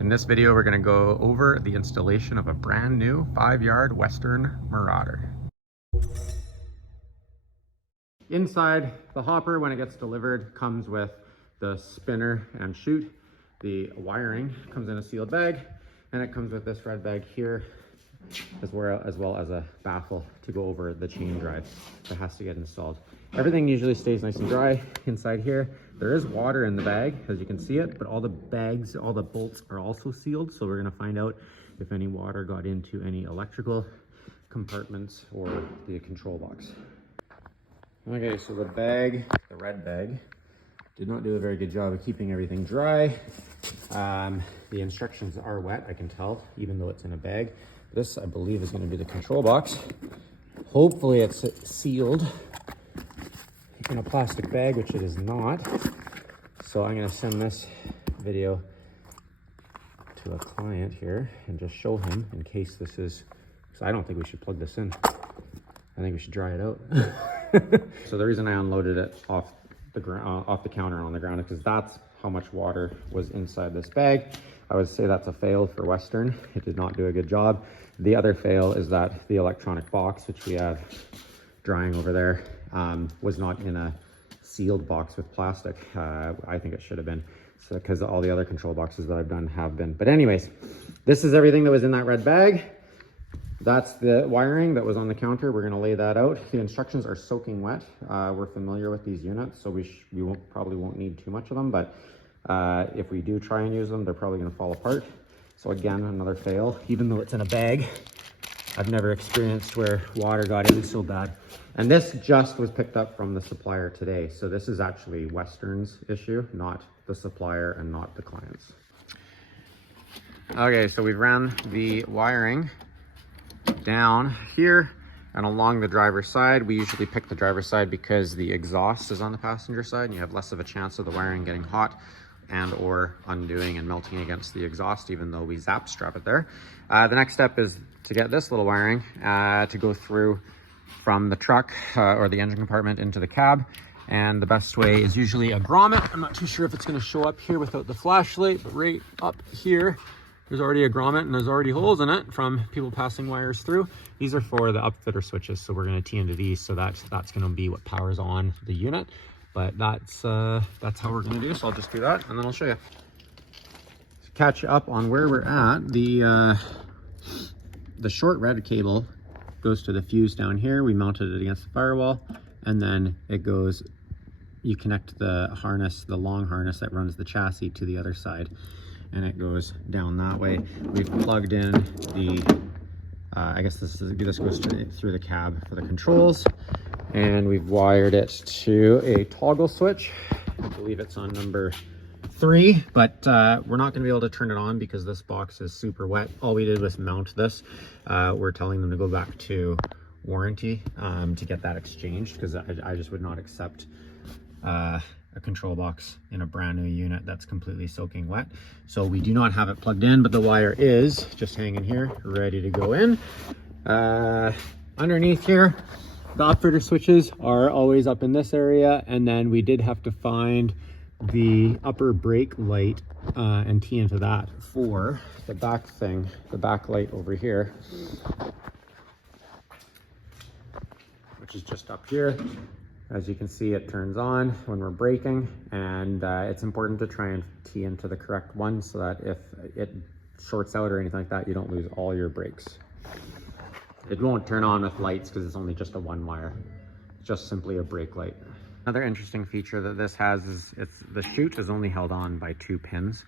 In this video, we're going to go over the installation of a brand new 5-yard Western Marauder. Inside the hopper, when it gets delivered, comes with the spinner and chute. The wiring comes in a sealed bag, and it comes with this red bag here, as well as a baffle to go over the chain drive that has to get installed. Everything usually stays nice and dry inside here. There is water in the bag, as you can see it, but all the bolts are also sealed, so we're going to find out if any water got into any electrical compartments or the control box. Okay, so the red bag, did not do a very good job of keeping everything dry. The instructions are wet, I can tell, even though it's in a bag. This, I believe, is going to be the control box. Hopefully it's sealed in a plastic bag, which it is not. So I'm going to send this video to a client here and just show him in case this is, because I don't think we should plug this in. I think we should dry it out. So the reason I unloaded it off the counter on the ground is because that's how much water was inside this bag. I would say that's a fail for Western. It did not do a good job. The other fail is that the electronic box, which we have drying over there, was not in a sealed box with plastic. I think it should have been, because all the other control boxes that I've done have been. But anyways, this is everything that was in that red bag. That's the wiring that was on the counter. We're going to lay that out. The instructions are soaking wet. We're familiar with these units, so we probably won't need too much of them, but if we do try and use them, they're probably going to fall apart. So again, another fail. Even though it's in a bag, I've never experienced where water got in so bad. And this just was picked up from the supplier today. So this is actually Western's issue, not the supplier and not the client's. Okay, so we've ran the wiring down here and along the driver's side. We usually pick the driver's side because the exhaust is on the passenger side and you have less of a chance of the wiring getting hot and or undoing and melting against the exhaust, even though we zap strap it there. The next step is to get this little wiring to go through from the truck or the engine compartment into the cab. And the best way is usually a grommet. I'm not too sure if it's going to show up here without the flashlight, but right up here, there's already a grommet and there's already holes in it from people passing wires through. These are for the upfitter switches, so we're going to tee into these, so that's going to be what powers on the unit. But that's how we're going to do, so I'll just do that and then I'll show you. To catch up on where we're at, the short red cable goes to the fuse down here. We mounted it against the firewall, and then it goes, you connect the harness, the long harness that runs the chassis, to the other side, and it goes down that way. We've plugged in the I guess this goes through the cab for the controls, and we've wired it to a toggle switch. I believe it's on number 3, but we're not going to be able to turn it on because this box is super wet. All we did was mount this. We're telling them to go back to warranty to get that exchanged, because I just would not accept a control box in a brand new unit that's completely soaking wet. So we do not have it plugged in, but the wire is just hanging here, ready to go in. Underneath here, the upfitter switches are always up in this area, and then we did have to find the upper brake light and tee into that for the back thing, the back light over here, which is just up here. As you can see, it turns on when we're braking, and it's important to try and tee into the correct one so that if it shorts out or anything like that, you don't lose all your brakes. It won't turn on with lights because it's only just a 1 wire. It's just simply a brake light. Another interesting feature that this has is the chute is only held on by 2 pins.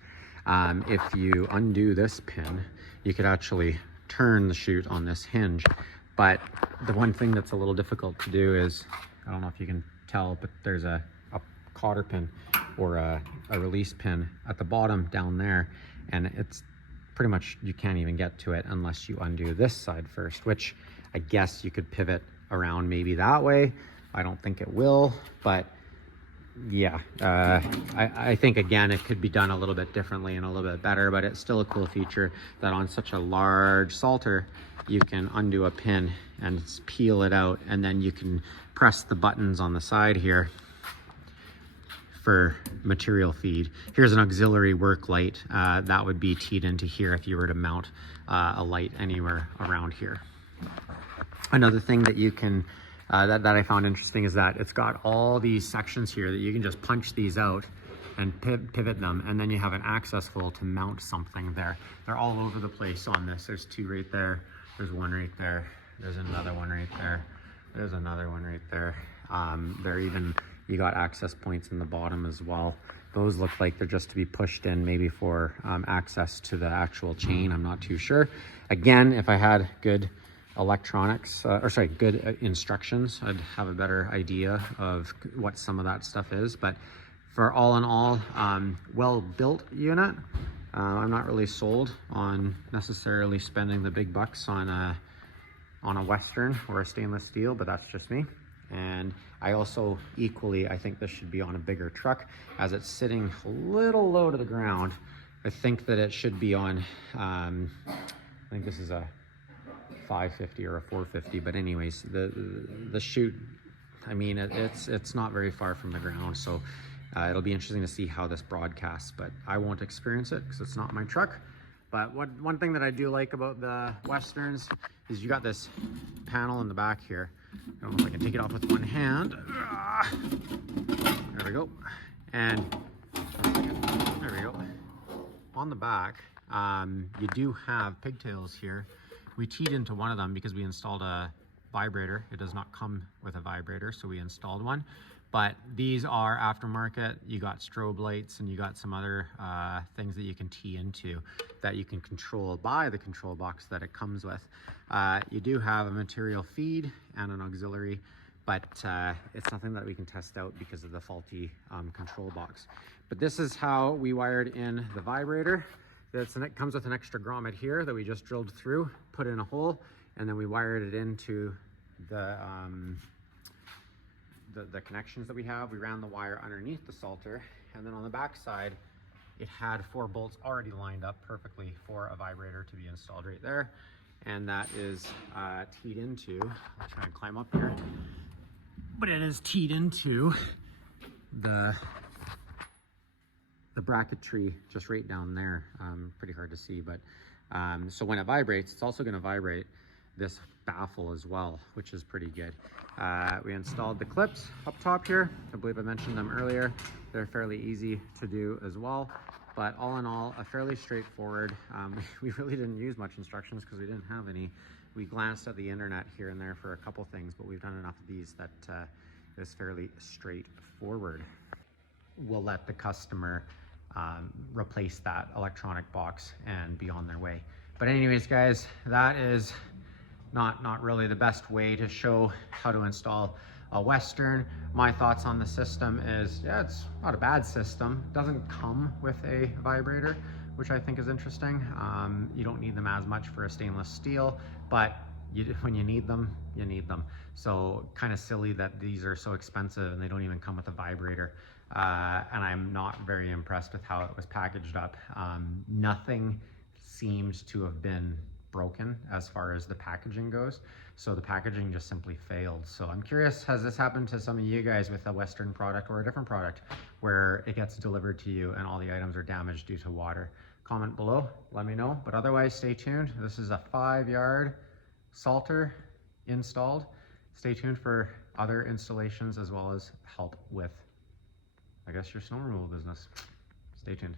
If you undo this pin, you could actually turn the chute on this hinge. But the one thing that's a little difficult to do is, I don't know if you can tell, but there's a cotter pin or a release pin at the bottom down there, and it's pretty much, you can't even get to it unless you undo this side first, which I guess you could pivot around maybe that way. I don't think it will, but yeah, I think again it could be done a little bit differently and a little bit better, but it's still a cool feature that on such a large Salter you can undo a pin and peel it out, and then you can press the buttons on the side here for material feed. Here's an auxiliary work light. That would be teed into here if you were to mount a light anywhere around here. Another thing that you can, that I found interesting is that it's got all these sections here that you can just punch these out and pivot them, and then you have an access hole to mount something there. They're all over the place on this. There's two right there. There's one right there. There's another one right there. There's another one right there. You got access points in the bottom as well. Those look like they're just to be pushed in, maybe for access to the actual chain. I'm not too sure. Again, if I had good electronics, good instructions, I'd have a better idea of what some of that stuff is. But for all in all, well-built unit. I'm not really sold on necessarily spending the big bucks on a Western or a stainless steel, but that's just me. And I also I think this should be on a bigger truck, as it's sitting a little low to the ground. I think that it should be on, I think this is a 550 or a 450, but anyways, the chute, I mean, it's not very far from the ground, so it'll be interesting to see how this broadcasts, but I won't experience it because it's not my truck. But one thing that I do like about the Westerns is you got this panel in the back here. I don't know if I can take it off with one hand. There we go. And there we go. On the back, you do have pigtails here. We teed into one of them because we installed a vibrator. It does not come with a vibrator, so we installed one. But these are aftermarket. You got strobe lights and you got some other things that you can tee into that you can control by the control box that it comes with. You do have a material feed and an auxiliary, but it's nothing that we can test out because of the faulty control box. But this is how we wired in the vibrator. It comes with an extra grommet here that we just drilled through, put in a hole, and then we wired it into the connections that we have. We ran the wire underneath the salter, and then on the back side it had 4 bolts already lined up perfectly for a vibrator to be installed right there, and that is teed into, I'll try and climb up here, but it is teed into the bracketry just right down there. Pretty hard to see, but so when it vibrates, it's also going to vibrate this baffle as well, which is pretty good. We installed the clips up top here. I believe I mentioned them earlier. They're fairly easy to do as well, but all in all, a fairly straightforward. We really didn't use much instructions because we didn't have any. We glanced at the internet here and there for a couple things, but we've done enough of these that it was fairly straightforward. We'll let the customer replace that electronic box and be on their way. But anyways, guys, that is not really the best way to show how to install a Western. My thoughts on the system is, yeah, it's not a bad system. It doesn't come with a vibrator, which I think is interesting. You don't need them as much for a stainless steel, but when you need them, you need them. So kind of silly that these are so expensive and they don't even come with a vibrator. And I'm not very impressed with how it was packaged up. Nothing seems to have been broken as far as the packaging goes, so the packaging just simply failed. So I'm curious, has this happened to some of you guys with a Western product or a different product where it gets delivered to you and all the items are damaged due to water? Comment below, let me know. But otherwise, stay tuned. This is a 5-yard salter installed. Stay tuned for other installations as well as help with, I guess, your snow removal business. Stay tuned.